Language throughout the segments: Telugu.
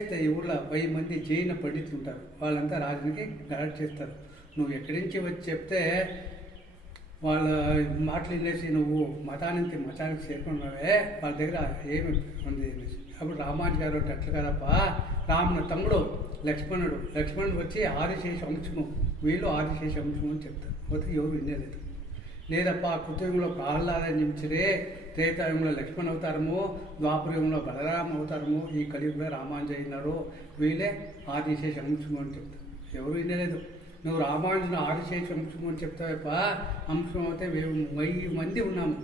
అయితే ఈ ఊళ్ళో 10 మంది జైన పండితులు ఉంటారు. వాళ్ళంతా రాజునికి గలాట చేస్తారు. నువ్వు ఎక్కడి నుంచి వచ్చి చెప్తే వాళ్ళ మాటలు వినేసి నువ్వు మతానికి చేరుకున్నావే, వాళ్ళ దగ్గర ఏమి ఉంది అనేసి. అప్పుడు రామాజీ గారు అట్లా కదప్ప, రాముని తమ్ముడు లక్ష్మణుడు వచ్చి ఆదిశేష అంశము, వీళ్ళు ఆదిశేష అంశము అని చెప్తారు. పోతే ఎవరు వినేలేదు. లేదప్ప కృతయుగంలో ప్రహ్లాదని నిమిచిరే, త్రేతాయుగంలో లక్ష్మణ్ అవతారము, ద్వాపరయుగంలో బలరామ అవతారము, ఈ కలియుగంలో రామానుజ అయినారు, వీళ్ళే ఆదిశేష అంశము అని చెప్తారు. ఎవరు వినలేదు. నువ్వు రామానుజుని ఆదిశేష అంశము అని చెప్తావప్ప, అంశం అయితే మేము 1000 మంది ఉన్నాము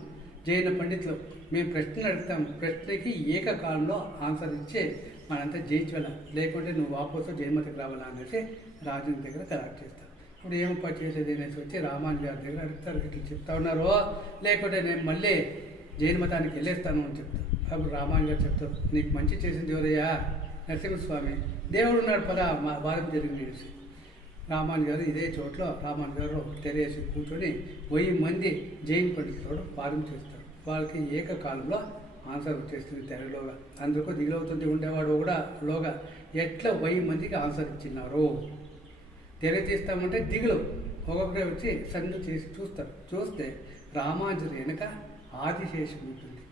జైన పండితులు. మేము ప్రశ్నలు అడుగుతాము, ప్రశ్నకి ఏకకాలంలో ఆన్సర్ ఇచ్చే మనంతా జయించి వెళ్ళాలి, లేకుంటే నువ్వు వాపసు జయమతికి రావాలా అనేసి రాజుని దగ్గర కలెక్ట్ చేస్తాను. ఇప్పుడు ఏమప్ప చేసేది అనేసి వచ్చి రామానుజ గారి దగ్గర అడుగుతారు. ఇట్లా చెప్తా ఉన్నారు, లేకుంటే నేను మళ్ళీ జైన మతానికి వెళ్ళేస్తాను అని చెప్తాను. అప్పుడు రామానుజ గారు చెప్తారు, నీకు మంచి చేసింది ఎవరయ్యా? నరసింహస్వామి, దేవుడు ఉన్నాడు పద మా వారం జరిగింది. రామానుజ గారు ఇదే చోట్ల రామానుజ గారు తెలియసి కూర్చొని 1000 మంది జైన్ పండితులు వాదం చేస్తారు. వాళ్ళకి ఏకకాలంలో ఆన్సర్ వచ్చేస్తుంది తెరలోగా. అందుకు దిగులవుతుంది ఉండేవాడు కూడా లోగా ఎట్లా 1000 మందికి ఆన్సర్ ఇచ్చినారు. తెర తీస్తామంటే దిగులు ఒక్కొక్కరే వచ్చి సంఘం చేసి చూస్తారు. చూస్తే రామానుజుడు వెనక ఆదిశేషం ఉంటుంది,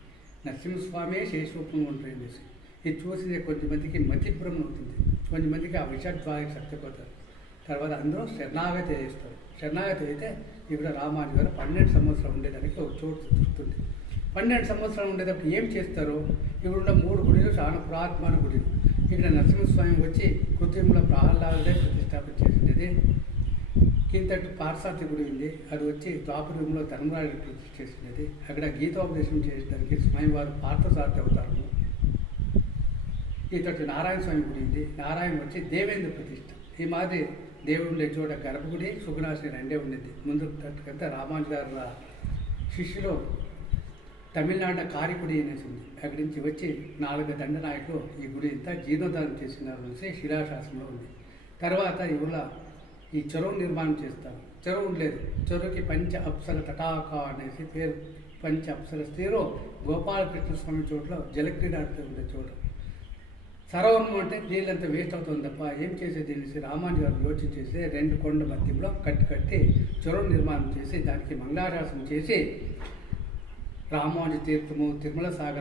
నరసింహస్వామి శేషరూపంగా ఉంటుంది. ఇది చూసి కొంతమందికి మతిభ్రమ అవుతుంది, కొంతమందికి ఆ విషద్వారికి శక్తిపోతారు. తర్వాత అందరూ శరణాగతి చేస్తారు. శరణాగతి అయితే ఇక్కడ రామానుజు గారు 12 సంవత్సరాలు ఉండేదానికి ఒక చోటు దొరుకుతుంది. 12 సంవత్సరాలు ఉండేటప్పుడు ఏం చేస్తారు? ఇప్పుడున్న 3 గుడిలు చాలా పురాతనమైన గుడిలు. ఇక్కడ నరసింహస్వామి వచ్చి కృత్రిమంలో ప్రహ్లాదే ప్రతిష్టాపన చేసింది. కిందటి పార్సార్థి గుడి ఉంది, అది వచ్చి ద్వాపరయుగంలో ధర్మరాజు ప్రతిష్ఠ చేసినది. అక్కడ గీతోపదేశం చేసేదానికి స్వామివారు పార్థసార్థి అవుతారు. ఇతడు నారాయణ స్వామి గుడి ఉంది, నారాయణ వచ్చి దేవేంద్ర ప్రతిష్ఠ. ఈ మాదిరి దేవుడు ఉండే చోట గర్భగుడి సుగుణాశ్రీ 2 ఉండేది. ముందు తట్టుకంతా రామానుజ గారు శిష్యులు తమిళనాడు కారిగుడి అనేసి ఉంది. అక్కడి నుంచి వచ్చి 4 దండనాయకులు ఈ గుడి అంతా జీర్ణోద్ధారం చేసినారు అనేసి శిలాశాసనంలో ఉంది. తర్వాత ఇవాళ ఈ చెరువు నిర్మాణం చేస్తారు. చెరువు ఉండలేదు, చెరువుకి పంచ అప్సర తటాక అనేసి పేరు. పంచ అప్సర స్త్రీలు గోపాలకృష్ణ స్వామి చోట్ల జలక్రీడాడుతూ ఉండే చోటు. సరోవరం అంటే నీళ్ళంతా వేస్ట్ అవుతుంది తప్ప ఏం చేసేది అనేసి రామానుజు గారు యోచించేసి 2 కొండ మధ్యంలో కట్టి చెరువు నిర్మాణం చేసి దానికి మంగళాశాసనం చేసి రామానుజ తీర్థము, తిరుమల సాగర